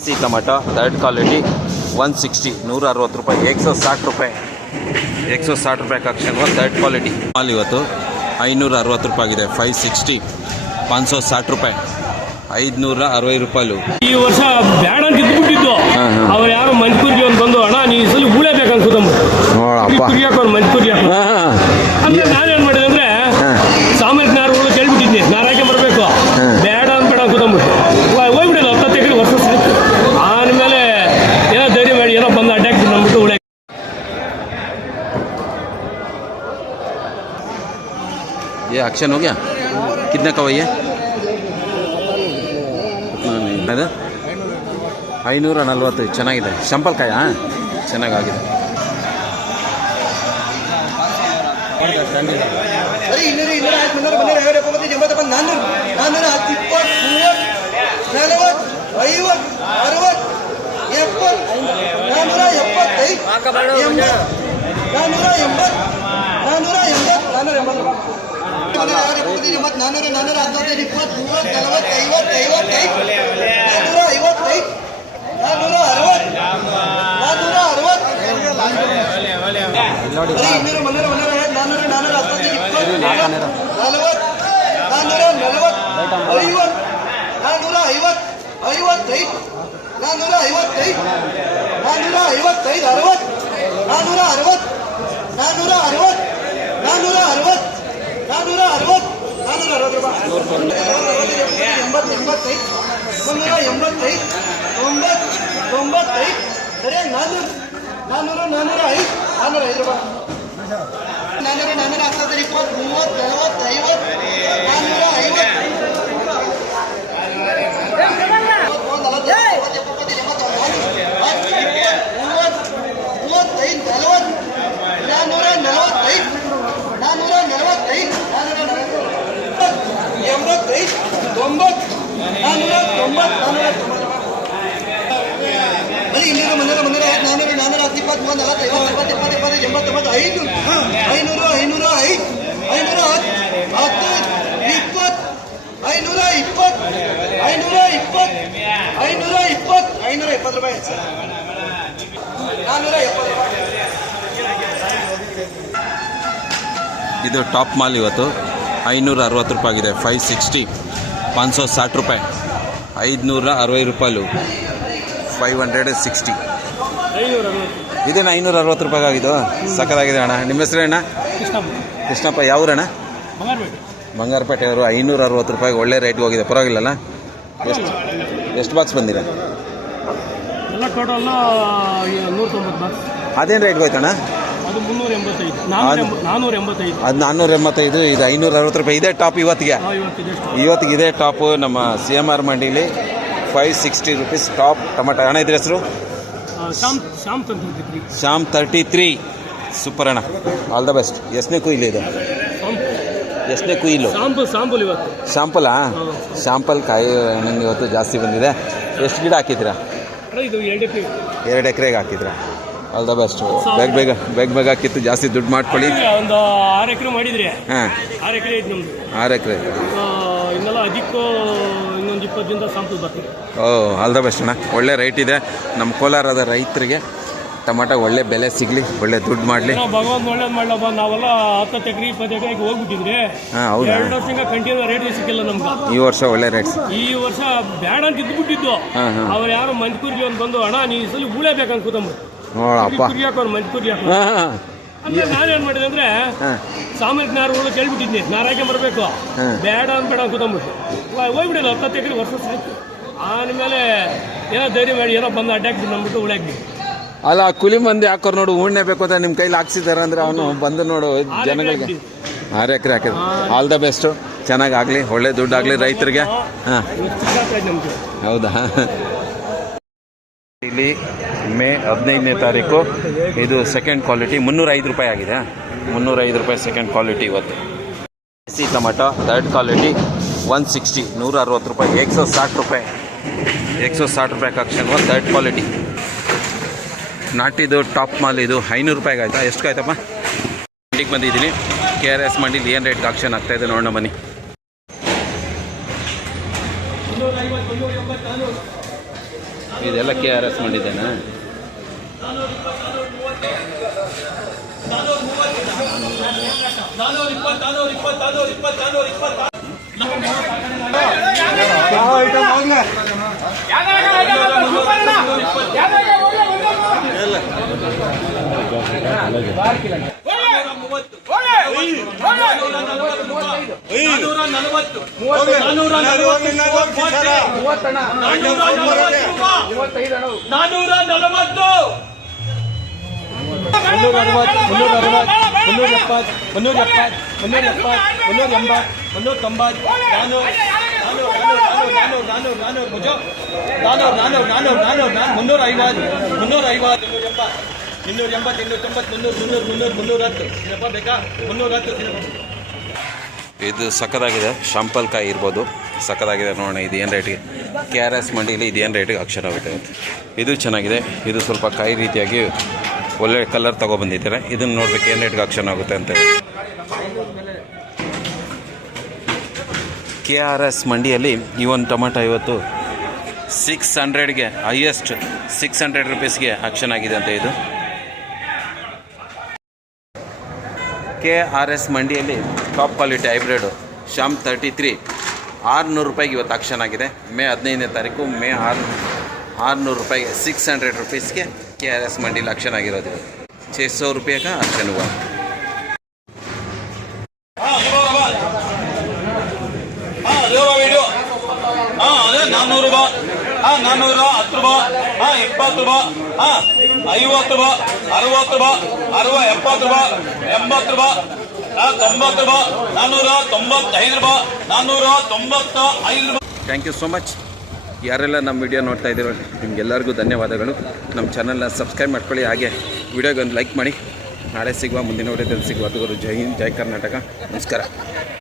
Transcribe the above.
देसी tomato third quality 160 160 ರೂಪಾಯಿ 160 ರೂಪಾಯಿ 160 ರೂಪಾಯಿ ಕಕ್ಷನ್ ಥರ್ಡ್ ಕ್ವಾಲಿಟಿ ಮಾಲ್ ಇವತ್ತು 560 ರೂಪಾಯಿ ಆಗಿದೆ 560 560 ರೂಪಾಯಿ 560 ರೂಪಾಯಿ ಈ ವರ್ಷ ಬ್ಯಾಡ ಅಂತ ಇದ್ಬಿಟ್ಟಿದ್ದು ಅವ್ರು ಯಾರು ಮಂಚೂರಿಗೆ ಒಂದು ಬಂದು ಅಣ್ಣ ನೀವು ಈ ಸಲ ಉಳೇಬೇಕು ಅನ್ಸುತ್ತಮ್ಮ ಕುರಿಯಾಕೊಂಡು ಮಂಚೂರಿ ಅಂದ್ರೆ ನಾನೇನು ಮಾಡಿದೆ ಅಂದ್ರೆ ಸಾಮಾನ್ಯ ನಾರುಗಳು ಕೇಳ್ಬಿಟ್ಟಿದ್ದೆ ನಾರಾಕೆ ಬರಬೇಕು ಬೇಡ ಅನ್ಬೇಡ ಅನ್ಸುತ್ತಂಬಿಟ್ಟು ಹೋಗ್ಬಿಡಿಲ್ಲ 10 ಎಕರೆ ವರ್ಷ ಸಿಗುತ್ತೆ ಆಮೇಲೆ ಏನೋ ಧೈರ್ಯ ಮಾಡಿ ಏನೋ ಬಂದು ಅಡ್ಡಾಕ್ಬಿಟ್ಟು ನಮ್ಬಿಟ್ಟು ಉಳೆ ये एक्शन हो गया कितने का भैया ಅದು 540 ಚೆನ್ನಾಗಿದೆ ಶಂಪಲ್ ಕಾಯ ಚೆನ್ನಾಗಿದೆ ಇದು ಟಾಪ್ ಮಾಲ್ ಇವತ್ತು 560 ರೂಪಾಯಿ ಆಗಿದೆ 560 560 ರೂಪಾಯಿ 560 ರೂಪಾಯಿ 560 ಇದೇನು 560 ರೂಪಾಯಿ ಆಗಿದ್ದು ಸಕ್ಕತ್ತಾಗಿದೆ ಅಣ್ಣ ನಿಮ್ಮ ಹೆಸರು ಅಣ್ಣ ಕೃಷ್ಣಪ್ಪ ಯಾವ್ರಣ್ಣ ಬಂಗಾರಪೇಟೆ ಅವರು 560 ರೂಪಾಯಿಗೆ ಒಳ್ಳೆ ರೇಟ್ ಹೋಗಿದೆ ಪರವಾಗಿಲ್ಲಲ್ಲ ಎಷ್ಟು ಬಾಕ್ಸ್ ಬಂದಿರ ಅದೇನು ರೇಟ್ ಹೋಯ್ತಣ್ಣ ಅದು 485 ಅದು 485 ಇದು 560 ರೂಪಾಯಿ ಇದೇ ಟಾಪ್ ಇವತ್ತಿಗೆ ಇದೇ ಟಾಪು ನಮ್ಮ CMR ಮಂಡಿಲಿ 560 ರೂಪೀಸ್ ಟಾಪ್ ಟೊಮೆಟೊ ಅಣ್ಣ ಇದ್ರ ಹೆಸರು ಶ್ಯಾಮ್ 33 ಸೂಪರ್ ಅಣ್ಣ ಆಲ್ ದ ಬೆಸ್ಟ್ ಎಷ್ಟನೇ ಕುಯ್ಲು ಇದು ಎಷ್ಟನೇ ಕುಯ್ಲು ಶಾಂಪಲಾ ಶಾಂಪಲ್ ಕಾಯಿ ಹಣ್ಣು ಇವತ್ತು ಜಾಸ್ತಿ ಬಂದಿದೆ ಎಷ್ಟು ಗಿಡ ಹಾಕಿದ್ದೀರಾ 2 ಎಕರೆಗೆ ಹಾಕಿದ್ರಾ ಆಲ್ ದ ಬೆಸ್ಟ್ ಬೇಗ ಕಿತ್ತು ಜಾಸ್ತಿ ದುಡ್ಡು ಮಾಡ್ಕೊಳ್ಳಿ ಒಂದು 6 ಎಕರೆ ಮಾಡಿದ್ರಿ ಹಾಂ 6 ಎಕರೆ ಐತೆ ನಮ್ದು 6 ಎಕರೆ ಇನ್ನೆಲ್ಲ ಅದಕ್ಕೂ ಇನ್ನೊಂದು 20 ದಿನದ ಸಾಂಪಲ್ ಬರ್ತೀವಿ ಆಲ್ ದ ಬೆಸ್ಟ್ ಅಣ್ಣ ಒಳ್ಳೆ ರೇಟ್ ಇದೆ ನಮ್ಮ ಕೋಲಾರದ ರೈತರಿಗೆ ಟೊಮಾಟೊ ಒಳ್ಳೆ ಬೆಲೆ ಸಿಗಲಿ ಒಳ್ಳೆ ದುಡ್ಡು ಮಾಡಲಿ ಭಗವಂತ ಒಳ್ಳೇದು ಮಾಡಲಪ್ಪ ನಾವೆಲ್ಲ 10 ಎಕರೆ 20 ಎಕರೆಗೆ ಹೋಗ್ಬಿಟ್ಟಿದ್ರಿ ಹಾಂ ಹೌದಾ 2 ವರ್ಷದಿಂದ ಕಂಟಿನ್ಯೂ ರೇಟ್ ಸಿಕ್ಕಿಲ್ಲ ನಮ್ಗೆ ಈ ವರ್ಷ ಒಳ್ಳೆ ರೇಟ್ ಈ ವರ್ಷ ಬ್ಯಾಡ ಅಂತ ಇದ್ಬಿಟ್ಟಿದ್ದು ಅವ್ರು ಯಾರು ಮಂಚೂರಿಗೆ ಒಂದು ಬಂದು ಅಣ್ಣ ನೀವು ಈ ಸಲ ಉಳೇಬೇಕು ಅನ್ಸುತ್ತಮ್ಮ ನೋಡಪ್ಪ ಕುರಿಯಾಕೊಂಡು ಮಂಚೂರಿ ಅಂದ್ರೆ ನಾನೇನ್ ಮಾಡಿದೆ ಅಂದ್ರೆ ಸಾಮಾನ್ಯ ನಾರುಗಳು ಕೇಳ್ಬಿಟ್ಟಿದ್ದೆ ನಾರಾಕೆ ಬರಬೇಕು ಬೇಡ ಅನ್ಬೇಡ ಅನ್ಸುತ್ತಂಬಿಟ್ಟು ಹೋಗ್ಬಿಡಿಲ್ಲ 10 ಎಕರೆ ವರ್ಷ ಸಿಗುತ್ತೆ ಆಮೇಲೆ ಏನೋ ಧೈರ್ಯ ಮಾಡಿ ಏನೋ ಬಂದು ಅಡ್ಡಾಕ್ಬಿಟ್ಟು ನಮ್ಬಿಟ್ಟು ಉಳಾಕ್ಬಿಟ್ಟು ಅಲ್ಲ ಕುಲಿ ಮಂದಿ ಹಾಕೋರು ನೋಡು ಉಣ್ಣೆ ಬೇಕು ಅಂತ ನಿಮ್ಮ ಕೈಲಿ ಹಾಕ್ಸಿದಾರೆ ಅಂದ್ರೆ ಅವನು ಬಂದು ನೋಡು ಜನಗಳಿಗೆ 6 ಎಕರೆ ಹಾಕಿದ್ರು ಆಲ್ ದ ಬೆಸ್ಟ್ ಚೆನ್ನಾಗಿ ಆಗಲಿ ಒಳ್ಳೆ ದುಡ್ಡು ಆಗಲಿ ರೈತರಿಗೆ ಹಾಂ ಹೌದಾ ಇಲ್ಲಿ ಮೇ 15ನೇ ತಾರೀಕು ಇದು ಸೆಕೆಂಡ್ ಕ್ವಾಲಿಟಿ 305 ರೂಪಾಯಿ ಆಗಿದೆ 305 ರೂಪಾಯಿ ಸೆಕೆಂಡ್ ಕ್ವಾಲಿಟಿ ಇವತ್ತು ದೇಸಿ ಟೊಮಾಟೊ ಥರ್ಡ್ ಕ್ವಾಲಿಟಿ 160 160 ರೂಪಾಯಿ 160 ರೂಪಾಯಿ 160 ರೂಪಾಯಿ ಕಕ್ಷನ್ ಥರ್ಡ್ ಕ್ವಾಲಿಟಿ ನಾಟಿದು ಟಾಪ್ ಮಾಲ್ ಇದು 500 ರೂಪಾಯಿಗೆ ಆಯ್ತಾ ಎಷ್ಟು ಆಯ್ತಪ್ಪ ಮಂಡಿಗೆ ಬಂದಿದ್ದೀನಿ KRS ಮಂಡಿಲಿ ಏನು ರೇಟ್ಗೆ ಆಕ್ಷನ್ ಆಗ್ತಾಯಿದೆ ನೋಡೋಣ ಬನ್ನಿ ಇದೆಲ್ಲ KRS ಮಾಡಿದ್ದೇನಾ? ಇದು ಸಕ್ಕದಾಗಿದೆ. ಶಾಂಪಲ್ ಕಾಯಿ ಇರ್ಬೋದು, ಸಕ್ಕದಾಗಿದೆ. ನೋಡೋಣ ಇದು ಏನು ರೇಟಿಗೆ. KRS ಮಂಡಿಲಿ ಇದು ಏನು ರೇಟಿಗೆ ಆಕ್ಷನ್ ಆಗುತ್ತೆ. ಇದು ಚೆನ್ನಾಗಿದೆ. ಇದು ಸ್ವಲ್ಪ ಕಾಯಿ ರೀತಿಯಾಗಿ ಒಳ್ಳೆ ಕಲರ್ ತೊಗೊಬಂದಿದ್ದಾರೆ. ಇದನ್ನು ನೋಡ್ಬೇಕು ಏನು ರೇಟ್ಗೆ ಆಕ್ಷನ್ ಆಗುತ್ತೆ ಅಂತ. KRS ಮಂಡಿಯಲ್ಲಿ ಈ ಒಂದು ಟೊಮೆಟೊ ಇವತ್ತು 600ಗೆ ಹೈಯೆಸ್ಟ್ 600 ರುಪೀಸ್ಗೆ ಆಕ್ಷನ್ ಆಗಿದೆ ಅಂತ. ಇದು KRS ಮಂಡಿಯಲ್ಲಿ ಟಾಪ್ ಕ್ವಾಲಿಟಿ ಹೈಬ್ರಿಡು ಶಾಮ್ 33 600 ರೂಪಾಯಿಗೆ ಇವತ್ತು ಆಕ್ಷನ್ ಆಗಿದೆ. ಮೇ 15ನೇ ತಾರೀಕು, ಮೇ 600 ರೂಪಾಯಿಗೆ 600 ರುಪೀಸ್ಗೆ KRS ಮಂಡಿಲಿ ಆಕ್ಷನ್ ಆಗಿರೋದು. 600 ರೂಪಾಯಿ का ಆಕ್ಷನ್ हुआ. ಅದೇ 400 ರೂಪಾಯಿ, 410 ರೂಪಾಯಿ, 20 ರೂಪಾಯಿ, 50 ರೂಪಾಯಿ, 60 ರೂಪಾಯಿ, 70 ರೂಪಾಯಿ, 80 ರೂಪಾಯಿ, 90 ರೂಪಾಯಿ, 495 ರೂಪಾಯಿ, 495 ರೂಪಾಯಿ. Thank you so much. ಯಾರೆಲ್ಲ ನಮ್ಮ ವಿಡಿಯೋ ನೋಡ್ತಾ ಇದ್ದೀರೋ ನಿಮಗೆಲ್ಲರಿಗೂ ಧನ್ಯವಾದಗಳು. ನಮ್ಮ ಚಾನಲ್ನ ಸಬ್ಸ್ಕ್ರೈಬ್ ಮಾಡ್ಕೊಳ್ಳಿ. ಹಾಗೆ ವಿಡಿಯೋಗೊಂದು ಲೈಕ್ ಮಾಡಿ. ನಾಳೆ ಸಿಗುವ, ಮುಂದಿನ ವಿಡಿಯೋದಲ್ಲಿ ಸಿಗುವ. ಅದುವರೆಗೂ ಜೈ ಹಿಂದ್, ಜೈ ಕರ್ನಾಟಕ. ನಮಸ್ಕಾರ.